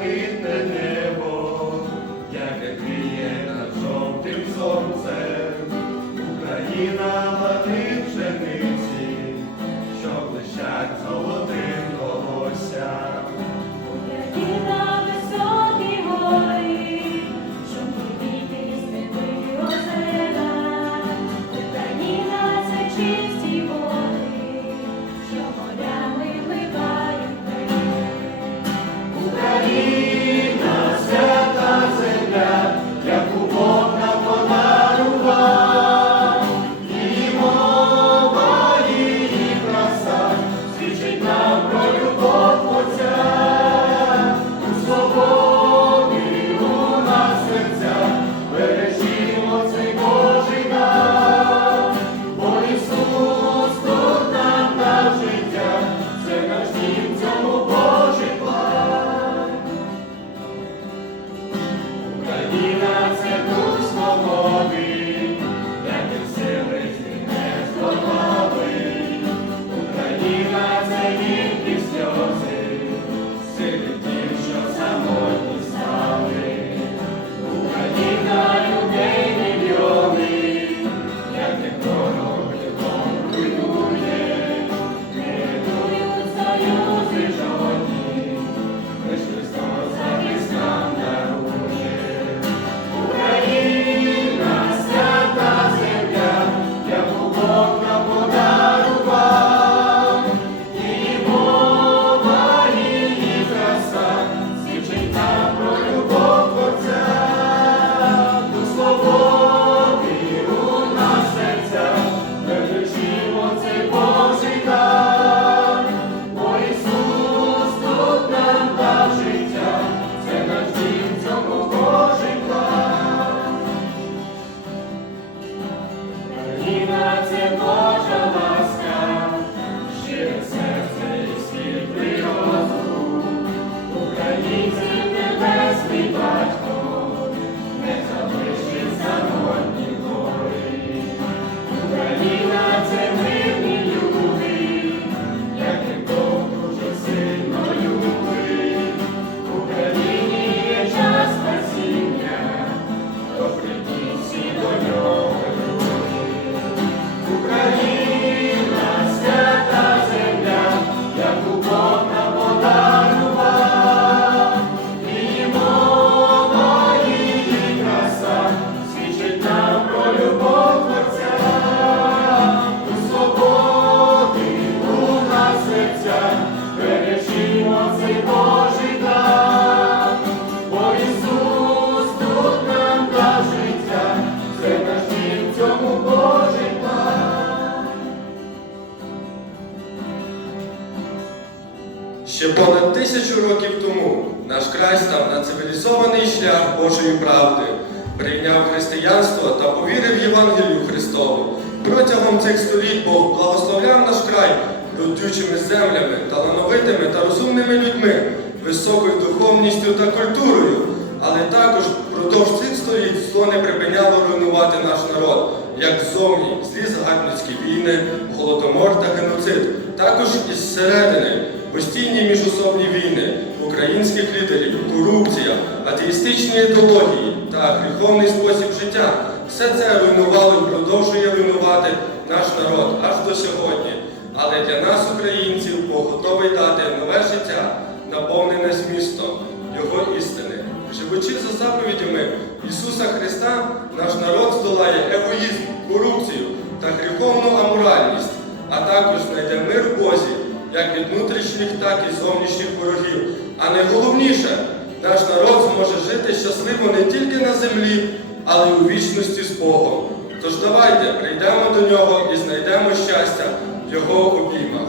David. Ще понад тисячу років тому наш край став на цивілізований шлях Божої правди, прийняв християнство та повірив Євангелію Христову. Протягом цих століть Бог благословляв наш край родючими землями, талановитими та розумними людьми, високою духовністю та культурою. Але також впродовж цих століть зло не припиняло руйнувати наш народ, як ззовні злі загарбницькі війни, голодомор та геноцид, також із середини, постійні міжособні війни, українських лідерів, корупція, атеїстичні ідеології та гріховний спосіб життя. Все це руйнувало і продовжує руйнувати наш народ аж до сьогодні. Але для нас, українців, Бог готовий дати нове життя, наповнене змістом Його істини. Живучи за заповідями Ісуса Христа, наш народ здолає внутрішніх, так і зовнішніх ворогів. А найголовніше, наш народ зможе жити щасливо не тільки на землі, але й у вічності з Богом. Тож давайте прийдемо до нього і знайдемо щастя в Його обіймах.